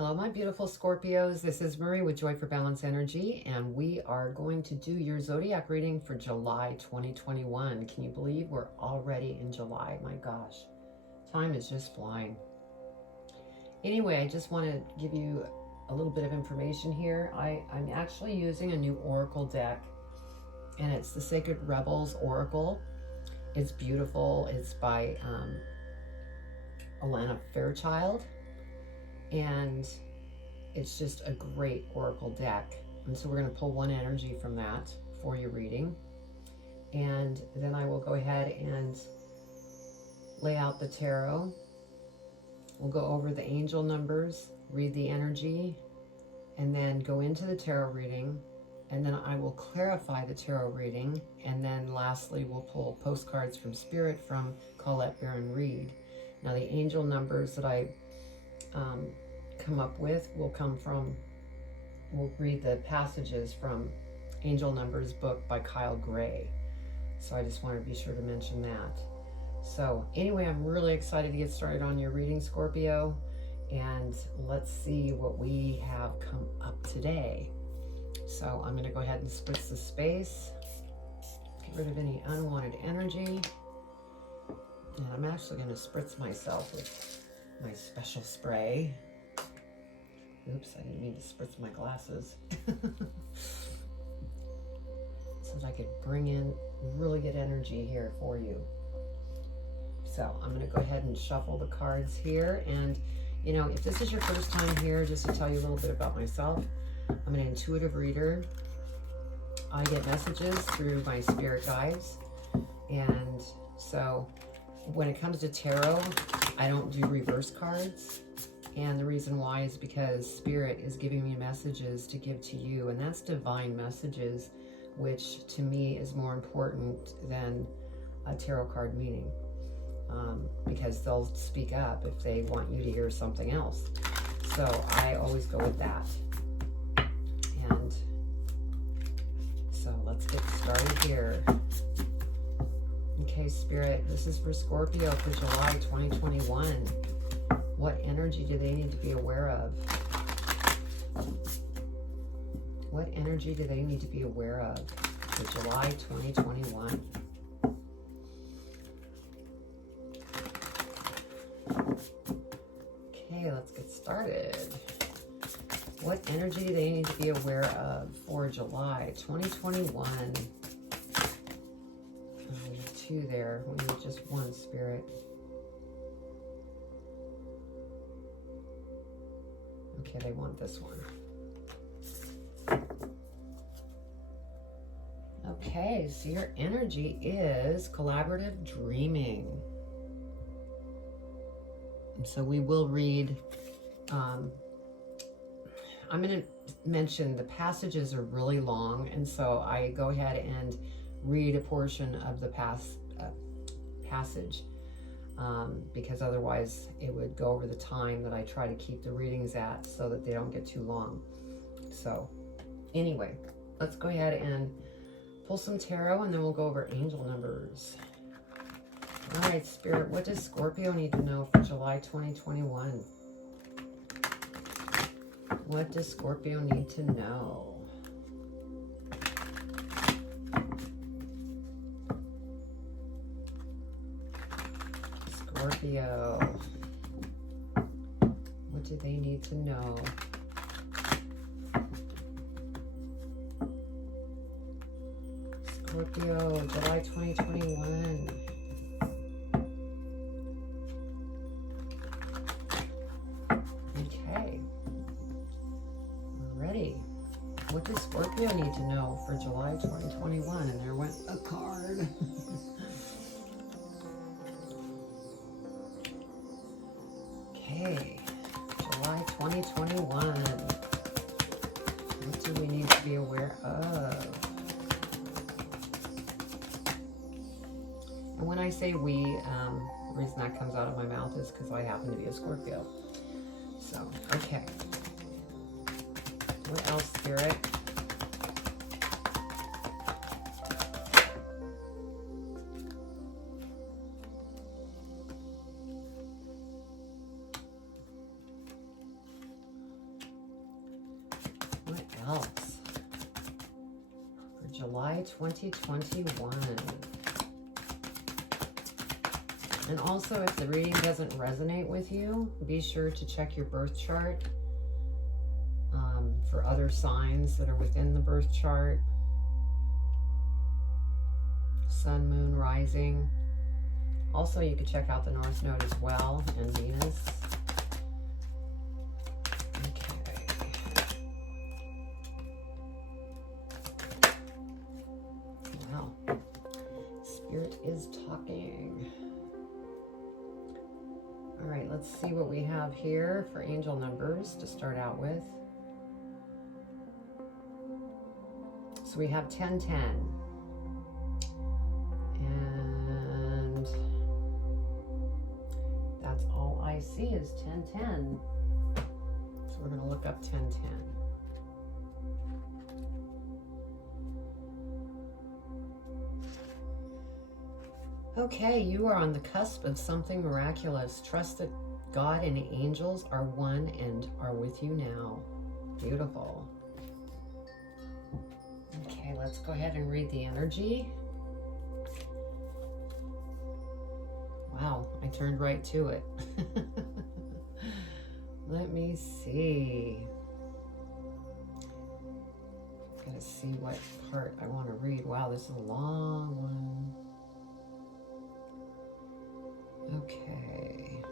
Hello, my beautiful Scorpios. This is Marie with Joy for Balance Energy, and we are going to do your zodiac reading for July 2021. Can you believe we're already in July? My gosh, time is just flying. Anyway, I just want to give you a little bit of information here. I'm actually using a new oracle deck, and it's the Sacred Rebels Oracle. It's beautiful. It's by Alana Fairchild. And it's just a great oracle deck. And so we're going to pull one energy from that for your reading. And then I will go ahead and lay out the tarot. We'll go over the angel numbers, read the energy, and then go into the tarot reading. And then I will clarify the tarot reading. And then lastly, we'll pull postcards from Spirit from Colette Baron Reed. Now the angel numbers that I come up with we'll read the passages from Angel Numbers book by Kyle Gray. So I just want to be sure to mention that. So anyway, I'm really excited to get started on your reading, Scorpio, and let's see what we have come up today. So I'm going to go ahead and split the space, get rid of any unwanted energy, and I'm actually going to spritz myself with my special spray. Oops, I didn't mean to spritz my glasses. So that I could bring in really good energy here for you. So I'm going to go ahead and shuffle the cards here. And, you know, if this is your first time here, just to tell you a little bit about myself, I'm an intuitive reader. I get messages through my spirit guides. And so when it comes to tarot, I don't do reverse cards. And the reason why is because Spirit is giving me messages to give to you, and that's divine messages, which to me is more important than a tarot card meaning, because they'll speak up if they want you to hear something else. So I always go with that. And so let's get started here. Okay, Spirit, this is for Scorpio for July 2021. What energy do they need to be aware of? What energy do they need to be aware of for July 2021? Okay, let's get started. What energy do they need to be aware of for July 2021? We need two there. We need just one, Spirit. Okay, they want this one. Okay, so your energy is collaborative dreaming. And so we will read, I'm going to mention the passages are really long, and so I go ahead and read a portion of the passage. Because otherwise it would go over the time that I try to keep the readings at so that they don't get too long. So anyway, let's go ahead and pull some tarot, and then we'll go over angel numbers. All right, Spirit, what does Scorpio need to know for July 2021? What does Scorpio need to know? Scorpio, what do they need to know? Scorpio, July 2021. Okay, we're ready. What does Scorpio need to know for July 2021? And there went a card. Okay, July 2021. What do we need to be aware of? And when I say we, the reason that comes out of my mouth is because I happen to be a Scorpio. So, okay. What else, Spirit? else for July 2021. And also, if the reading doesn't resonate with you, be sure to check your birth chart for other signs that are within the birth chart. Sun, moon, rising. Also, you could check out the North Node as well, and Venus. Okay. Wow. Spirit is talking. All right, let's see what we have here for angel numbers to start out with. So we have 1010. And that's all I see is 1010. So we're going to look up 1010. Okay, you are on the cusp of something miraculous. Trust that God and the angels are one and are with you now. Beautiful. Okay, let's go ahead and read the energy. Wow, I turned right to it. Let me see. Gotta see what part I want to read. Wow, this is a long one. Okay.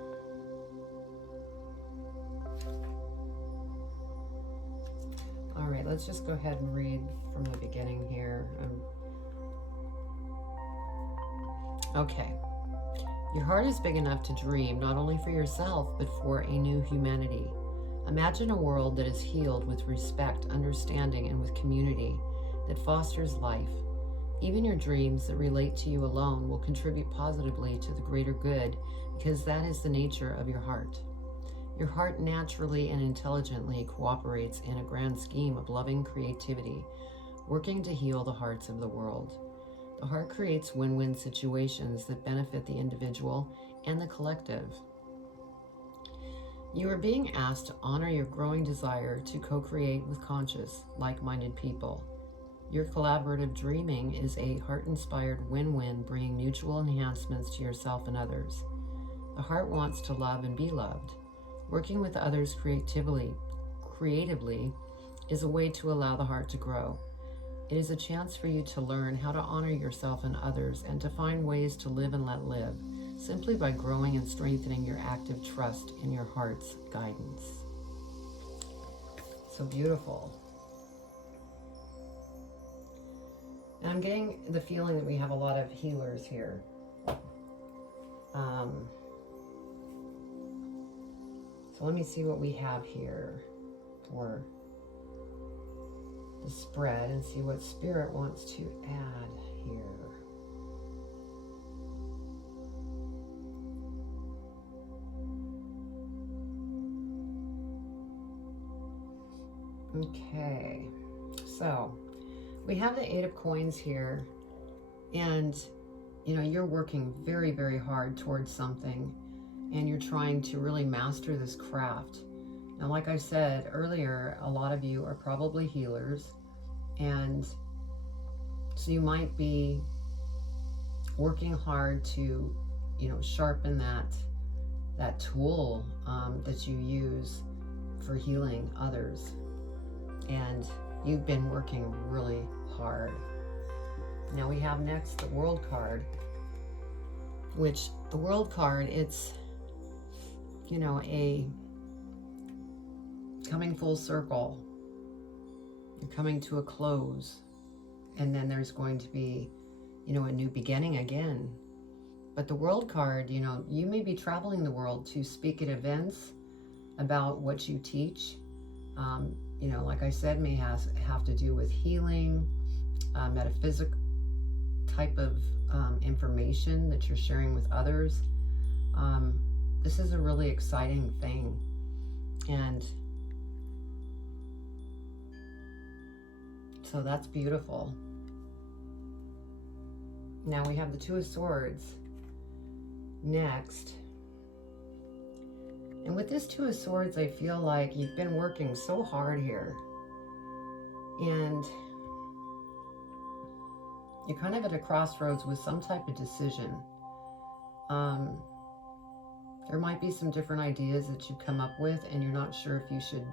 All right, let's just go ahead and read from the beginning here. Okay. Your heart is big enough to dream not only for yourself, but for a new humanity. Imagine a world that is healed with respect, understanding, and with community that fosters life. Even your dreams that relate to you alone will contribute positively to the greater good, because that is the nature of your heart. Your heart naturally and intelligently cooperates in a grand scheme of loving creativity, working to heal the hearts of the world. The heart creates win-win situations that benefit the individual and the collective. You are being asked to honor your growing desire to co-create with conscious, like-minded people. Your collaborative dreaming is a heart-inspired win-win, bringing mutual enhancements to yourself and others. The heart wants to love and be loved. Working with others creatively is a way to allow the heart to grow. It is a chance for you to learn how to honor yourself and others and to find ways to live and let live, simply by growing and strengthening your active trust in your heart's guidance. So beautiful. And I'm getting the feeling that we have a lot of healers here. So let me see what we have here for the spread and see what Spirit wants to add here. Okay, so we have the Eight of Coins here, and you know, you're working very, very hard towards something, and you're trying to really master this craft. Now, like I said earlier, a lot of you are probably healers, and so you might be working hard to, you know, sharpen that tool that you use for healing others. And you've been working really hard. Now we have next the World card, which the World card, it's, you know, a coming full circle. You're coming to a close, and then there's going to be, you know, a new beginning again. But the World card, you know, you may be traveling the world to speak at events about what you teach. You know, like I said, may have to do with healing, metaphysical type of information that you're sharing with others. This is a really exciting thing. And so that's beautiful. Now we have the Two of Swords next. And with this Two of Swords, I feel like you've been working so hard here. And you're kind of at a crossroads with some type of decision. There might be some different ideas that you come up with, and you're not sure if you should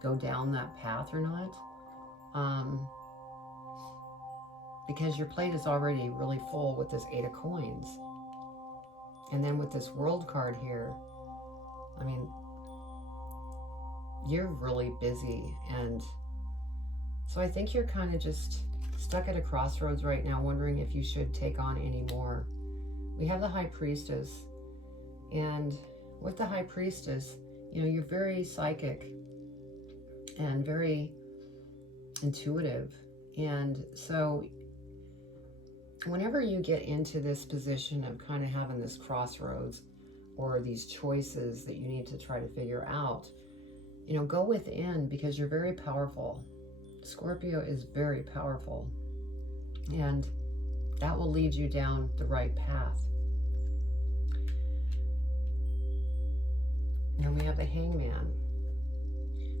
go down that path or not. Because your plate is already really full with this 8 of coins. And then with this World card here, I mean, you're really busy. And so I think you're kind of just stuck at a crossroads right now, wondering if you should take on any more. We have the High Priestess. And with the High Priestess, you know, you're very psychic and very intuitive. And so whenever you get into this position of kind of having this crossroads or these choices that you need to try to figure out, you know, go within, because you're very powerful. Scorpio is very powerful, and that will lead you down the right path. Now we have the Hangman.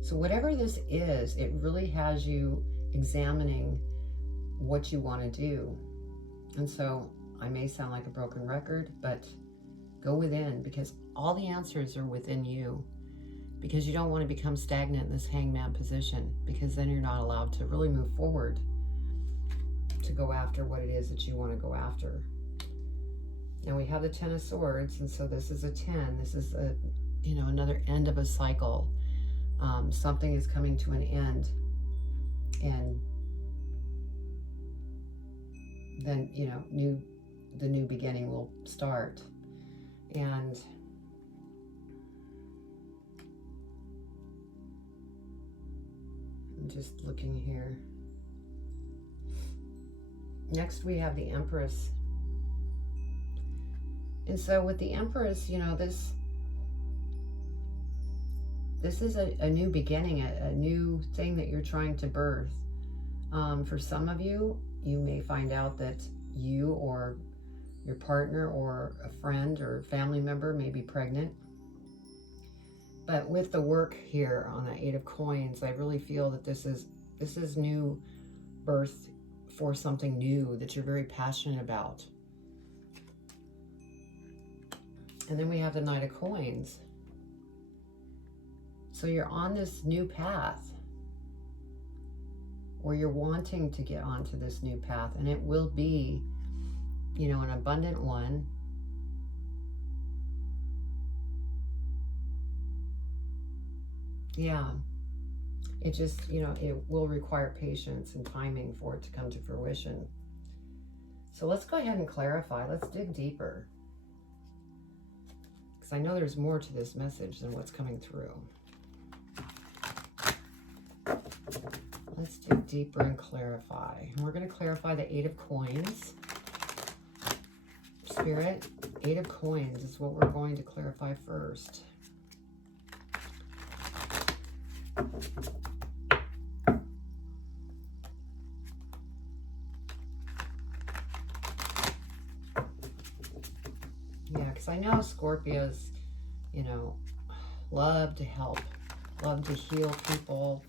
So whatever this is, it really has you examining what you want to do. And so I may sound like a broken record, but go within, because all the answers are within you. Because you don't want to become stagnant in this Hangman position, because then you're not allowed to really move forward to go after what it is that you want to go after. Now we have the 10 of Swords, and so this is a 10. This is a, you know, another end of a cycle. Something is coming to an end, and then, you know, the new beginning will start. And I'm just looking here. Next we have the Empress. And so with the Empress, you know, this is a new beginning, a new thing that you're trying to birth. For some of you, you may find out that you or your partner or a friend or family member may be pregnant. But with the work here on the 8 of Coins, I really feel that this is new birth for something new that you're very passionate about. And then we have the Knight of Coins. So you're on this new path, or you're wanting to get onto this new path, and it will be, you know, an abundant one. Yeah, it just, you know, it will require patience and timing for it to come to fruition. So let's go ahead and clarify. Let's dig deeper, because I know there's more to this message than what's coming through. Let's dig deeper and clarify. And we're going to clarify the 8 of Coins. Spirit, 8 of Coins is what we're going to clarify first. Yeah, because I know Scorpios, you know, love to help, love to heal people,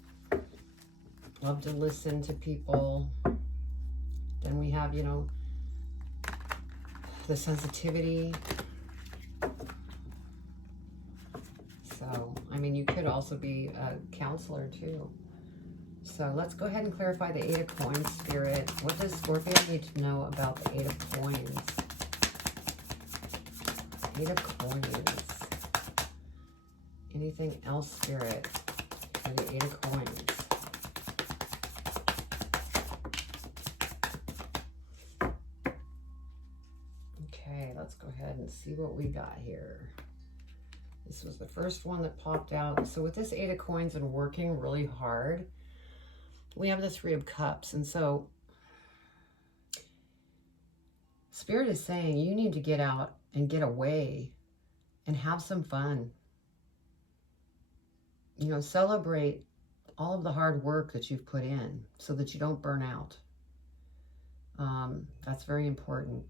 love to listen to people. Then we have, you know, the sensitivity. So, I mean, you could also be a counselor too. So let's go ahead and clarify the 8 of Coins, Spirit. What does Scorpio need to know about the 8 of Coins? 8 of Coins. Anything else, Spirit, for the 8 of Coins? Okay, let's go ahead and see what we got here. This was the first one that popped out. So with this 8 of Coins and working really hard, we have the 3 of Cups. And so Spirit is saying you need to get out and get away and have some fun. You know, celebrate all of the hard work that you've put in so that you don't burn out. That's very important.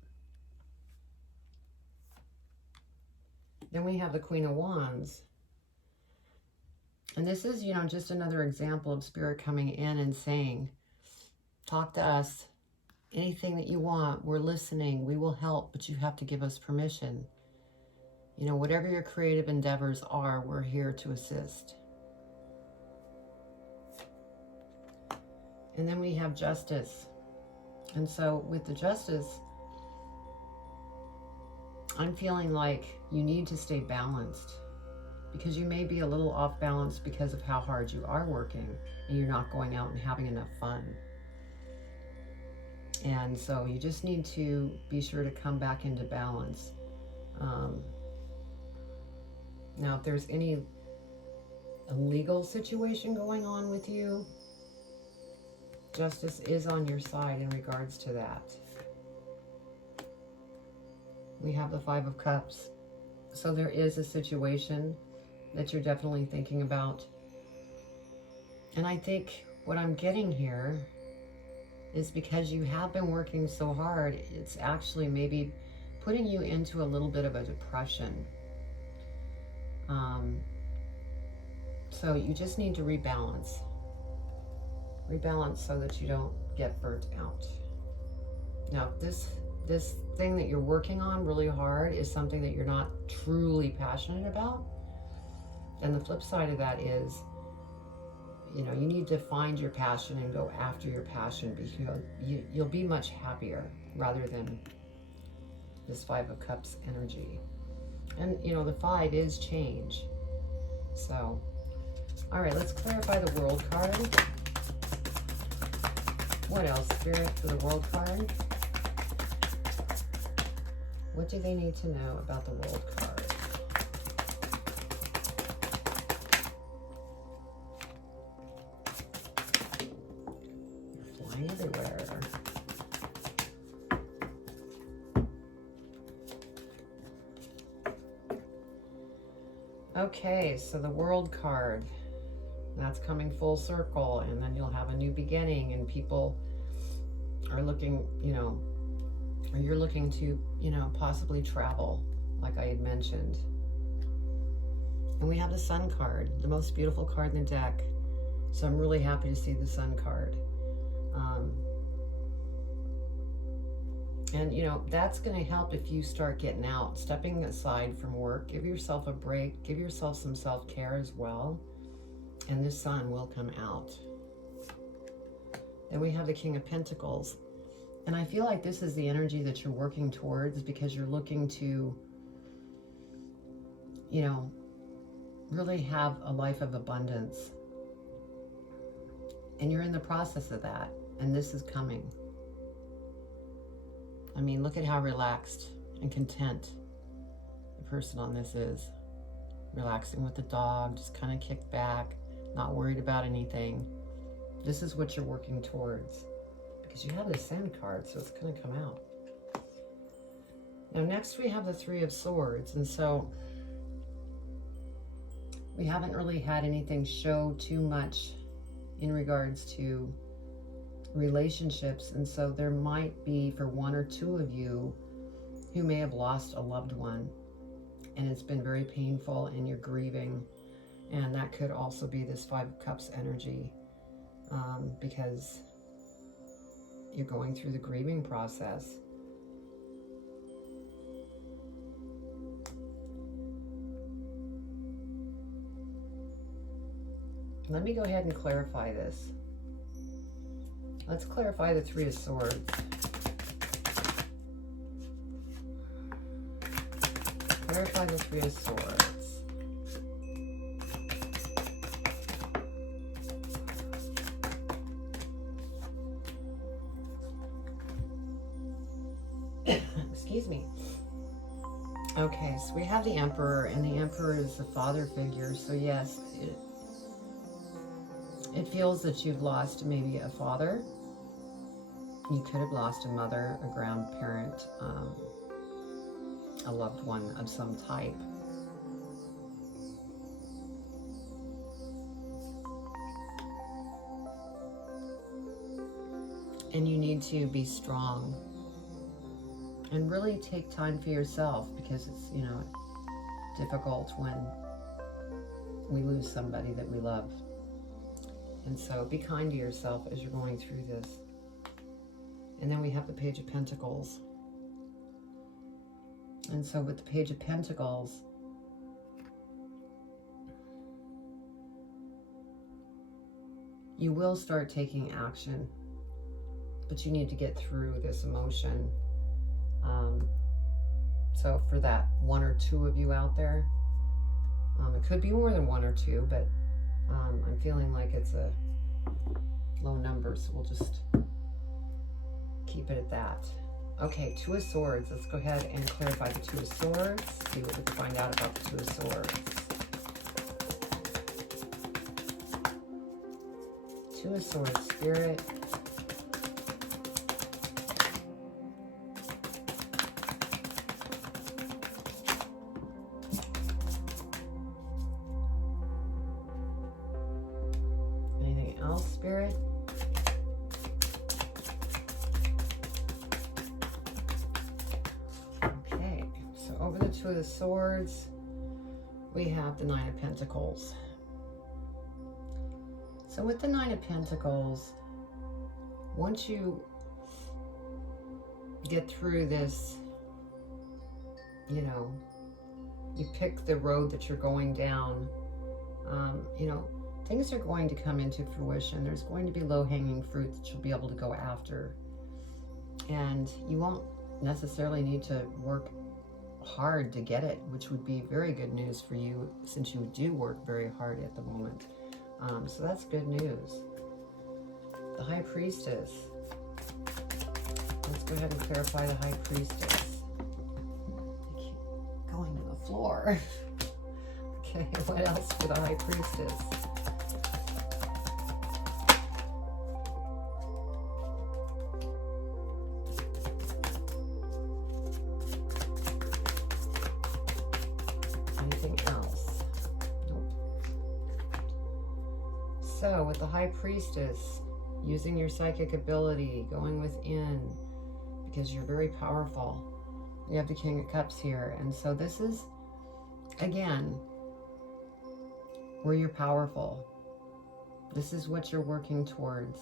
Then we have the Queen of Wands. And this is, you know, just another example of Spirit coming in and saying, talk to us. Anything that you want, we're listening. We will help, but you have to give us permission. You know, whatever your creative endeavors are, we're here to assist. And then we have Justice. And so with the Justice, I'm feeling like you need to stay balanced, because you may be a little off balance because of how hard you are working and you're not going out and having enough fun. And so you just need to be sure to come back into balance. Now, if there's any illegal situation going on with you, Justice is on your side in regards to that. We have the Five of Cups. So there is a situation that you're definitely thinking about. And I think what I'm getting here is because you have been working so hard, it's actually maybe putting you into a little bit of a depression. So you just need to rebalance. Rebalance so that you don't get burnt out. Now, this thing that you're working on really hard is something that you're not truly passionate about. And the flip side of that is, you know, you need to find your passion and go after your passion, because you'll be much happier rather than this Five of Cups energy. And, you know, the 5 is change. So, all right, let's clarify the World card. What else, Spirit, for the World card? What do they need to know about the World card? You're flying everywhere. Okay, so the World card, that's coming full circle, and then you'll have a new beginning, and people are looking, you know, or you're looking to, you know, possibly travel, like I had mentioned. And we have the Sun card, the most beautiful card in the deck. So I'm really happy to see the Sun card. And, you know, that's going to help if you start getting out, stepping aside from work. Give yourself a break. Give yourself some self-care as well. And the Sun will come out. Then we have the King of Pentacles. And I feel like this is the energy that you're working towards, because you're looking to, you know, really have a life of abundance. And you're in the process of that. And this is coming. I mean, look at how relaxed and content the person on this is. Relaxing with the dog, just kind of kicked back, not worried about anything. This is what you're working towards, because you have the Sand card, so it's going to come out. Now, next we have the Three of Swords, and so we haven't really had anything show too much in regards to relationships, and so there might be, for one or two of you, who may have lost a loved one, and it's been very painful and you're grieving. And that could also be this Five of Cups energy, because you're going through the grieving process. Let me go ahead and clarify this. Let's clarify the Three of Swords. Clarify the Three of Swords. Excuse me. Okay, so we have the Emperor, and the Emperor is the father figure. So yes, it feels that you've lost maybe a father. You could have lost a mother, a grandparent, a loved one of some type. And you need to be strong and really take time for yourself, because it's, you know, difficult we lose somebody that we love. And so be kind to yourself as you're going through this. And then we have the Page of Pentacles. And so with the Page of Pentacles, you will start taking action, but you need to get through this emotion. So for that 1 or 2 of you out there, it could be more than 1 or 2, but I'm feeling like it's a low number, so we'll just keep it at that. Okay, 2 of Swords. Let's go ahead and clarify the 2 of Swords. See what we can find out about the 2 of Swords. 2 of Swords, Spirit. Anything else, Spirit? Okay, so over the 2 of the Swords, we have the 9 of Pentacles. So with the 9 of Pentacles, once you get through this, you know, you pick the road that you're going down, you know, things are going to come into fruition. There's going to be low-hanging fruit that you'll be able to go after. And you won't necessarily need to work hard to get it, which would be very good news for you since you do work very hard at the moment. So that's good news. The High Priestess. Let's go ahead and clarify the High Priestess. I keep going to the floor. Okay, what else for the High Priestess? Anything else? So with the High Priestess, using your psychic ability, going within, because you're very powerful. You have the King of Cups here. And so this is, again, where you're powerful. This is what you're working towards.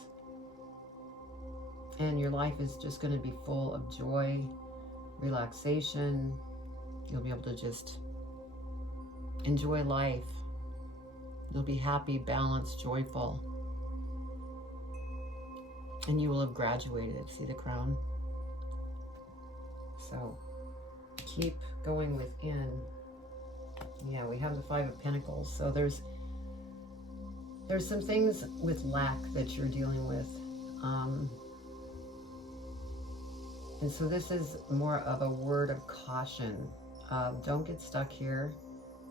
And your life is just going to be full of joy, relaxation. You'll be able to just enjoy life. You'll be happy, balanced, joyful. And you will have graduated. See the crown? So keep going within. Yeah, we have the Five of Pentacles. So there's some things with lack that you're dealing with. And so this is more of a word of caution. Don't get stuck here.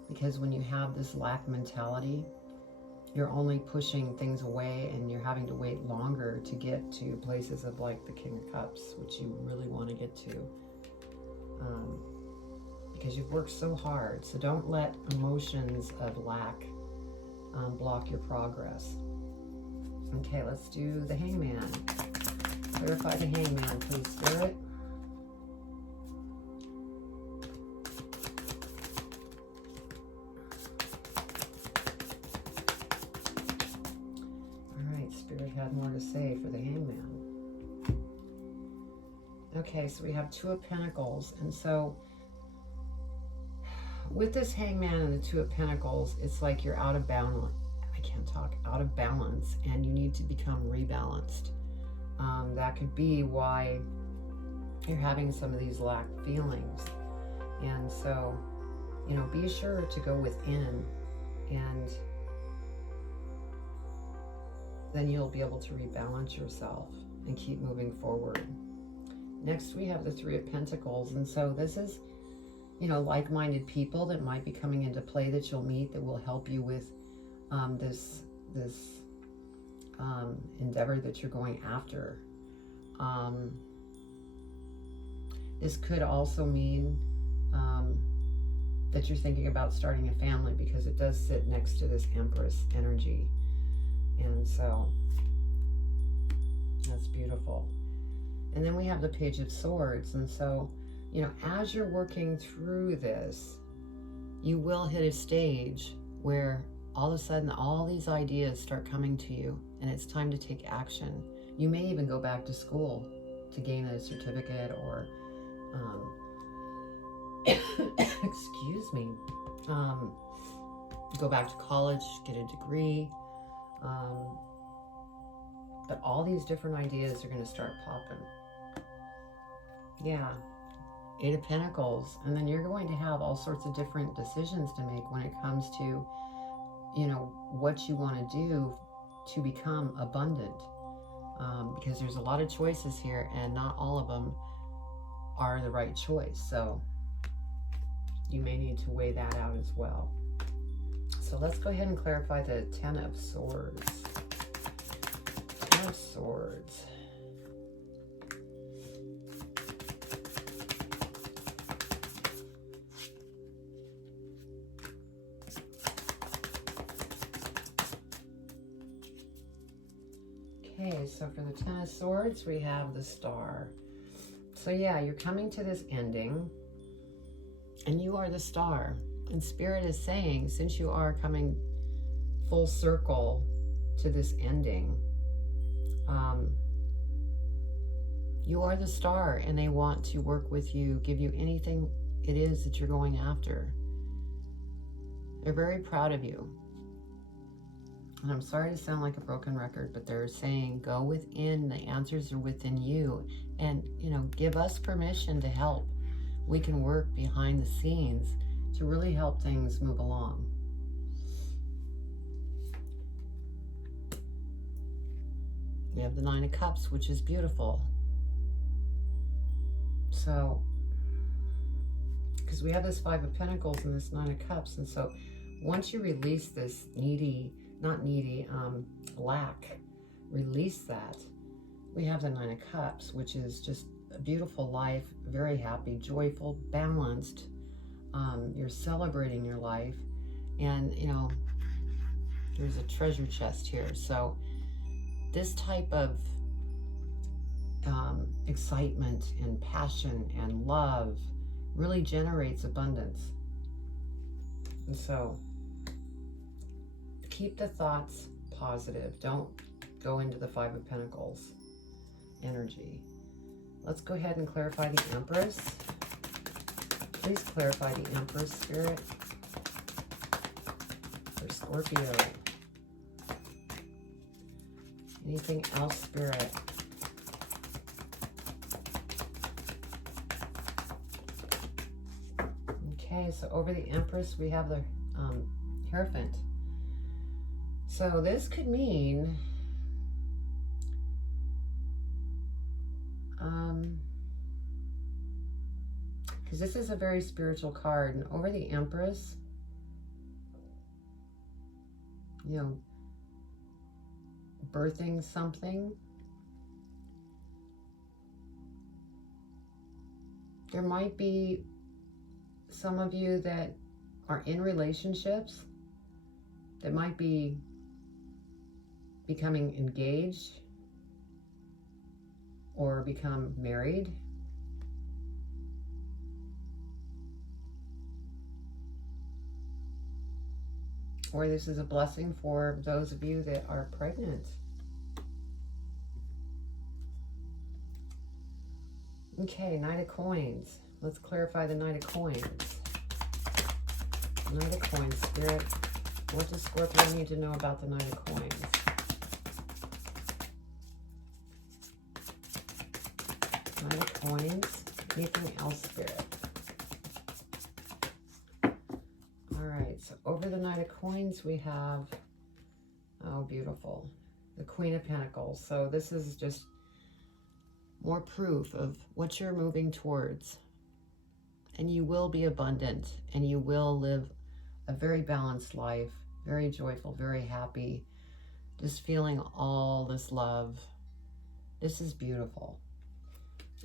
Because when you have this lack mentality, you're only pushing things away and you're having to wait longer to get to places of like the King of Cups, which you really want to get to. Because you've worked so hard. So don't let emotions of lack block your progress. Okay, let's do the Hangman. Clarify the Hangman, please, Spirit. Had more to say for the Hangman. Okay, so we have 2 of Pentacles, and so with this Hangman and the 2 of Pentacles, it's like you're out of balance. I can't talk. Out of balance, and you need to become rebalanced. That could be why you're having some of these lack feelings. And so, you know, be sure to go within, and then you'll be able to rebalance yourself and keep moving forward. Next, we have the 3 of Pentacles. And so this is, you know, like-minded people that might be coming into play that you'll meet that will help you with this endeavor that you're going after. This could also mean that you're thinking about starting a family, because it does sit next to this Empress energy. And so that's beautiful. And then we have the Page of Swords. And so, you know, as you're working through this, you will hit a stage where all of a sudden all these ideas start coming to you, and it's time to take action. You may even go back to school to gain a certificate, or excuse me, go back to college, get a degree. But all these different ideas are going to start popping. Yeah. 8 of Pentacles. And then you're going to have all sorts of different decisions to make when it comes to, you know, what you want to do to become abundant. Because there's a lot of choices here, and not all of them are the right choice. So you may need to weigh that out as well. So let's go ahead and clarify the 10 of Swords. 10 of Swords. Okay, so for the 10 of Swords, we have the Star. So yeah, you're coming to this ending, and you are the Star. And Spirit is saying, since you are coming full circle to this ending, you are the Star, and they want to work with you, give you anything it is that you're going after. They're very proud of you. And I'm sorry to sound like a broken record, but they're saying, go within, the answers are within you. And, you know, give us permission to help. We can work behind the scenes to really help things move along. We have the 9 of Cups, which is beautiful. So, because we have this 5 of Pentacles and this 9 of Cups. And so once you release this lack, release that. We have the 9 of Cups, which is just a beautiful life, very happy, joyful, balanced. You're celebrating your life, and you know, there's a treasure chest here. So this type of excitement and passion and love really generates abundance. And so keep the thoughts positive. Don't go into the 5 of Pentacles energy. Let's go ahead and clarify the Empress. Please clarify the Empress, Spirit, for Scorpio. Anything else, Spirit? Okay, so over the Empress, we have the Hierophant. So this could mean because this is a very spiritual card, and over the Empress, you know, birthing something. There might be some of you that are in relationships that might be becoming engaged or become married. Or this is a blessing for those of you that are pregnant. Okay, Knight of Coins. Let's clarify the Knight of Coins. Knight of Coins, Spirit. What does Scorpio need to know about the Knight of Coins? Knight of Coins. Anything else, Spirit? Alright, so over the Knight of Coins we have, oh beautiful, the Queen of Pentacles. So this is just more proof of what you're moving towards. And you will be abundant, and you will live a very balanced life, very joyful, very happy, just feeling all this love. This is beautiful.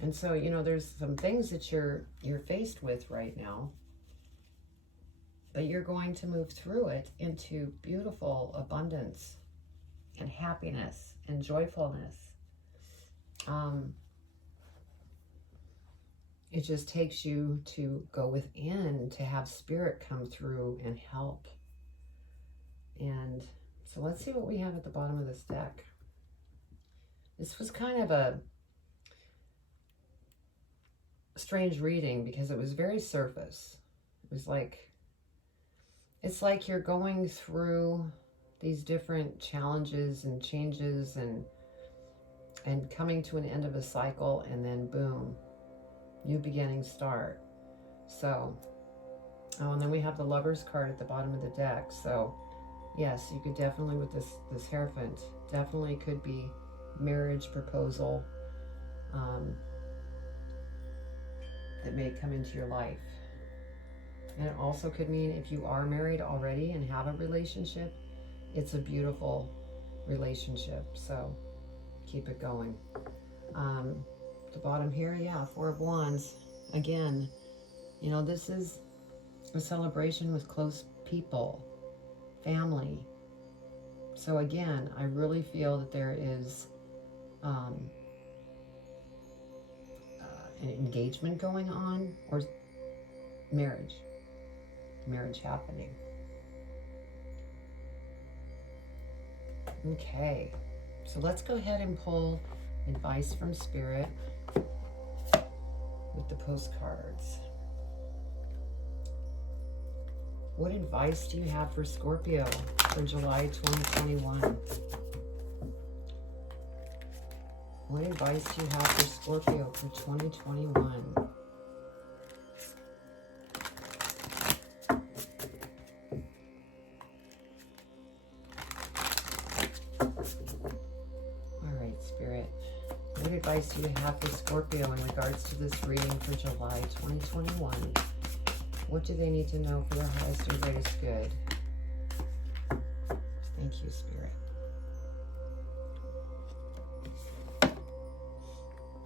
And so, you know, there's some things that you're faced with right now, but you're going to move through it into beautiful abundance and happiness and joyfulness. It just takes you to go within, to have Spirit come through and help. And so let's see what we have at the bottom of this deck. This was kind of a strange reading because it was very surface. It was like, it's like you're going through these different challenges and changes and coming to an end of a cycle, and then boom, new beginnings start. So, oh, and then we have the Lover's card at the bottom of the deck. So yes, you could definitely, with this Hierophant, definitely could be marriage proposal that may come into your life. And it also could mean if you are married already and have a relationship, it's a beautiful relationship. So keep it going. The bottom here, yeah, Four of Wands. Again, you know, this is a celebration with close people, family. So again, I really feel that there is an engagement going on, or marriage happening. Okay, so let's go ahead and pull advice from Spirit with the postcards. What advice do you have for Scorpio for July 2021? What advice do you have for Scorpio for 2021? All right, Spirit. What advice do you have for Scorpio in regards to this reading for July 2021? What do they need to know for their highest and greatest good? Thank you, Spirit.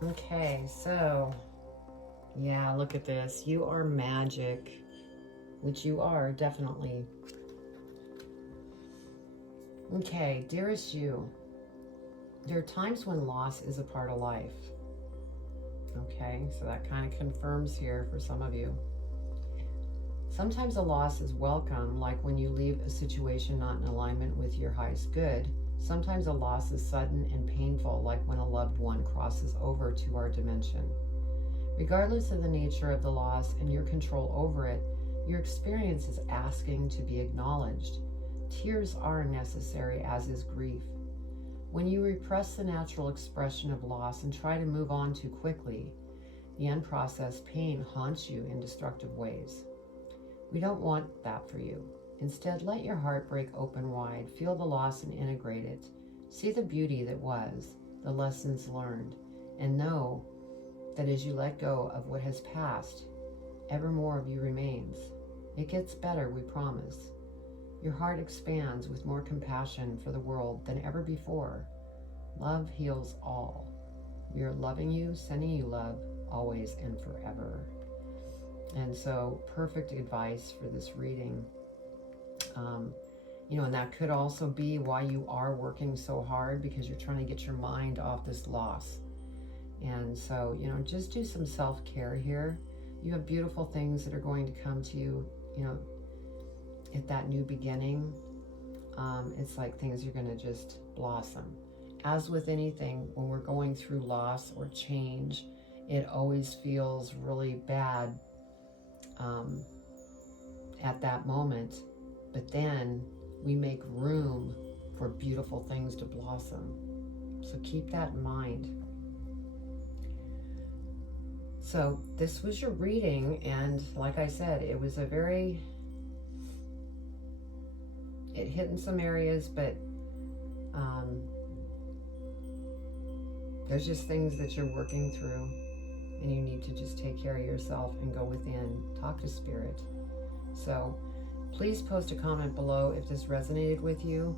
Okay, so, yeah, look at this. You are magic, which you are, definitely. Okay, dearest you, there are times when loss is a part of life. Okay, so that kind of confirms here for some of you. Sometimes a loss is welcome, like when you leave a situation not in alignment with your highest good. Sometimes a loss is sudden and painful, like when a loved one crosses over to our dimension. Regardless of the nature of the loss and your control over it, your experience is asking to be acknowledged. Tears are necessary, as is grief. When you repress the natural expression of loss and try to move on too quickly, the unprocessed pain haunts you in destructive ways. We don't want that for you. Instead, let your heart break open wide, feel the loss and integrate it. See the beauty that was, the lessons learned, and know that as you let go of what has passed, ever more of you remains. It gets better, we promise. Your heart expands with more compassion for the world than ever before. Love heals all. We are loving you, sending you love, always and forever. And so, perfect advice for this reading. You know, and that could also be why you are working so hard, because you're trying to get your mind off this loss. And so, you know, just do some self-care here. You have beautiful things that are going to come to you, you know, at that new beginning. It's like things are going to just blossom. As with anything, when we're going through loss or change, it always feels really bad at that moment. But then we make room for beautiful things to blossom. So keep that in mind. So this was your reading, and like I said, it was it hit in some areas, but there's just things that you're working through, and you need to just take care of yourself and go within, talk to Spirit. So please post a comment below if this resonated with you.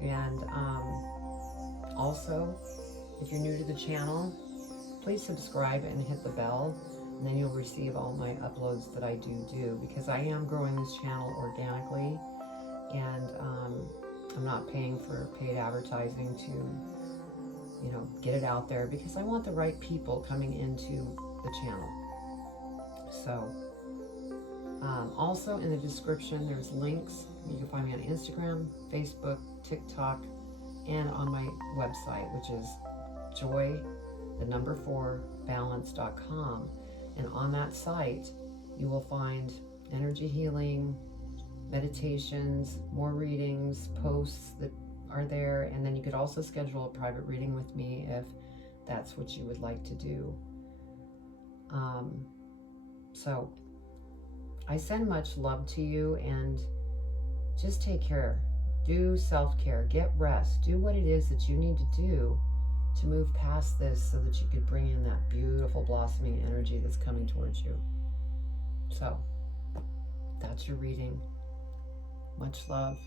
And also, if you're new to the channel, please subscribe and hit the bell, and then you'll receive all my uploads that I do, because I am growing this channel organically, and I'm not paying for paid advertising to, you know, get it out there, because I want the right people coming into the channel. So Also in the description, there's links. You can find me on Instagram, Facebook, TikTok, and on my website, which is joy4balance.com. And on that site, you will find energy healing, meditations, more readings, posts that are there. And then you could also schedule a private reading with me if that's what you would like to do. So I send much love to you, and just take care. Do self-care, get rest, do what it is that you need to do to move past this so that you could bring in that beautiful blossoming energy that's coming towards you. So that's your reading. Much love.